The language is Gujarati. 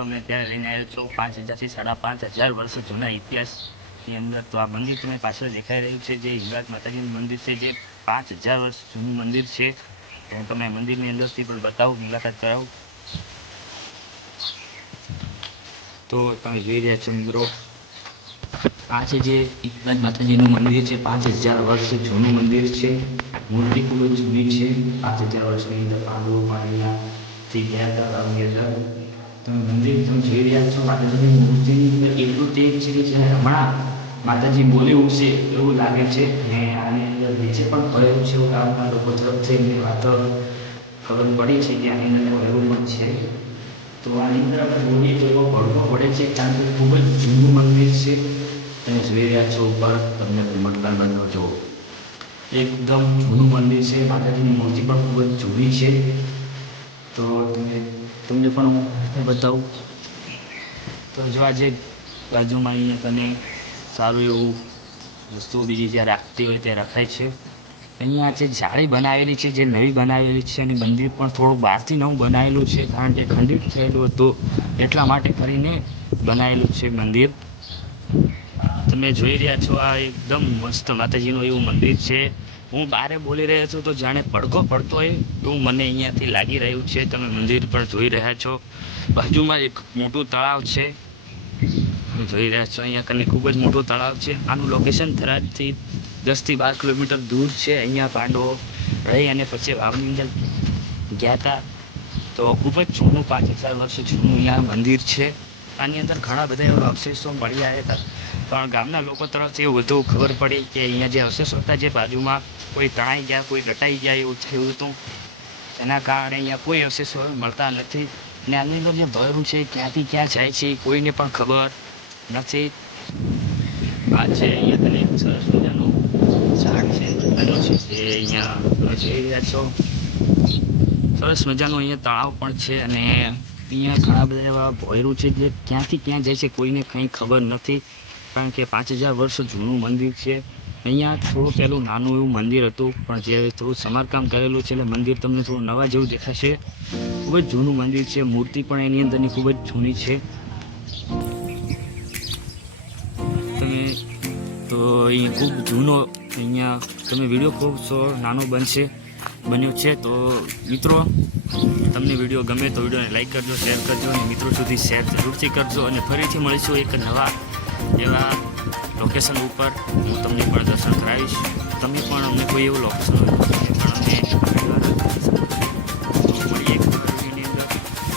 તમને ત્યાં લઈને આવ્યો છો? પાંચ હજારથી સાડા પાંચ હજાર વર્ષ જૂના ઇતિહાસની અંદર તો આ મંદિર તમે પાછળ દેખાઈ રહ્યું છે, જે હિંગળાજ માતાજીનું મંદિર છે, જે પાંચ હજાર વર્ષ જૂનું મંદિર છે. હું તમને મંદિરની અંદરથી પણ બતાવું, મુલાકાત કરાવું. તો તમે જોઈ રહ્યા છો મિત્રો, આ જે હિંગળાજ માતાજીનું મંદિર છે. પાંચ હજાર વર્ષ જૂનું મંદિર છે. મૂર્તિ ખૂબ જૂની છે. પાંચ હજાર વર્ષની અંદર પાંડવો પાણીયાથી ગયા હતા અંદર તમે મંદિર તમે જઈ રહ્યા છો, માતાજીની મૂર્તિની અંદર એટલું તેજ છે કે જ્યારે હમણાં માતાજી બોલી ઉઠશે એવું લાગે છે ને આની અંદર નીચે પણ ભરેલું છે એવું ગામના લોકો તરફથી થઈને વાતો ખબર પડી છે કે આની અંદર ભરેલું પણ છે. તો આની અંદર આપણે બોલીએ તો એવો ભડકો પડે છે કારણ કે ખૂબ જ જૂનું મંદિર છે. તમે જોઈ રહ્યા છો ઉપર તમને મટકા બંધો છો એકદમ જૂનું મંદિર છે. માતાજીની મૂર્તિ પણ ખૂબ જ જૂની છે. તો તમને પણ હું બતાવું. તો જો આજે બાજુમાં અહીંયા તને સારું એવું વસ્તુઓ બીજી જ્યાં રાખતી હોય ત્યાં રખાય છે. અહીંયા જે જાળી બનાવેલી છે, જે નવી બનાવેલી છે, અને મંદિર પણ થોડું બહારથી નવું બનાવેલું છે, કારણ કે ખંડિત થયેલું હતું, એટલા માટે કરીને બનાવેલું છે મંદિર. તમે જોઈ રહ્યા છો, આ એકદમ મસ્ત માતાજીનું એવું મંદિર છે. હું બારે બોલી રહ્યો છું તો જાણે પડઘો પડતો હોય એવું મને અહીંયાથી લાગી રહ્યું છે. તમે મંદિર પણ જોઈ રહ્યા છો. બાજુમાં એક મોટું તળાવ છે. હું જોઈ રહ્યા છો અહીંયા કને ખૂબ જ મોટું તળાવ છે. આનું લોકેશન થરાદથી દસથી બાર કિલોમીટર દૂર છે. અહીંયા પાંડવો રહી અને પછી વાવની અંદર ગયા હતા. તો ખૂબ જ જૂનું પાંચ હજાર વર્ષ જૂનું અહીંયા મંદિર છે. આની અંદર ઘણા બધા એવા અવશેષો મળી આવ્યા હતા. પણ ગામના લોકો તરફથી વધુ ખબર પડી કે અહીંયા જે અવશેષો હતા જે બાજુમાં કોઈ તણાઈ ગયા, કોઈ રટાઈ ગયા એવું થયું હતું. એના કારણે અહીંયા કોઈ અવશેષો મળતા નથી. અને આની અંદર જે ભયું છે, ક્યાંથી ક્યાં જાય છે, કોઈને પણ ખબર નથી. આ છે અહીંયા તને સરસ મજાનું ઝાડ છે જે અહીંયા જોઈ રહ્યા છો. સરસ મજાનું અહીંયા તળાવ પણ છે અને અહીંયા ઘણા બધા એવા ભોયરું છે જે ક્યાંથી ક્યાં જાય છે કોઈને કંઈ ખબર નથી. કારણ કે પાંચ હજાર વર્ષ જૂનું મંદિર છે. અહીંયા થોડું પહેલું નાનું એવું મંદિર હતું, પણ જે થોડું સમારકામ કરેલું છે એટલે મંદિર તમને થોડું નવા જેવું દેખાશે. ખૂબ જ જૂનું મંદિર છે, મૂર્તિ પણ એની અંદરની ખૂબ જ જૂની છે. તમે તો અહીંયા ખૂબ જૂનો અહીંયા તમે વીડિયો ખૂબ સો નાનો બનશે, બન્યો છે. તો મિત્રો, તમને વીડિયો ગમે તો વિડીયોને લાઇક કરજો, શેર કરજો, અને મિત્રો સુધી શેર જરૂરથી કરજો. અને ફરીથી મળીશું એક નવા એવા લોકેશન ઉપર હું તમને પણ દર્શન કરાવીશ. તમે પણ અમને કોઈ એવું લોકેશન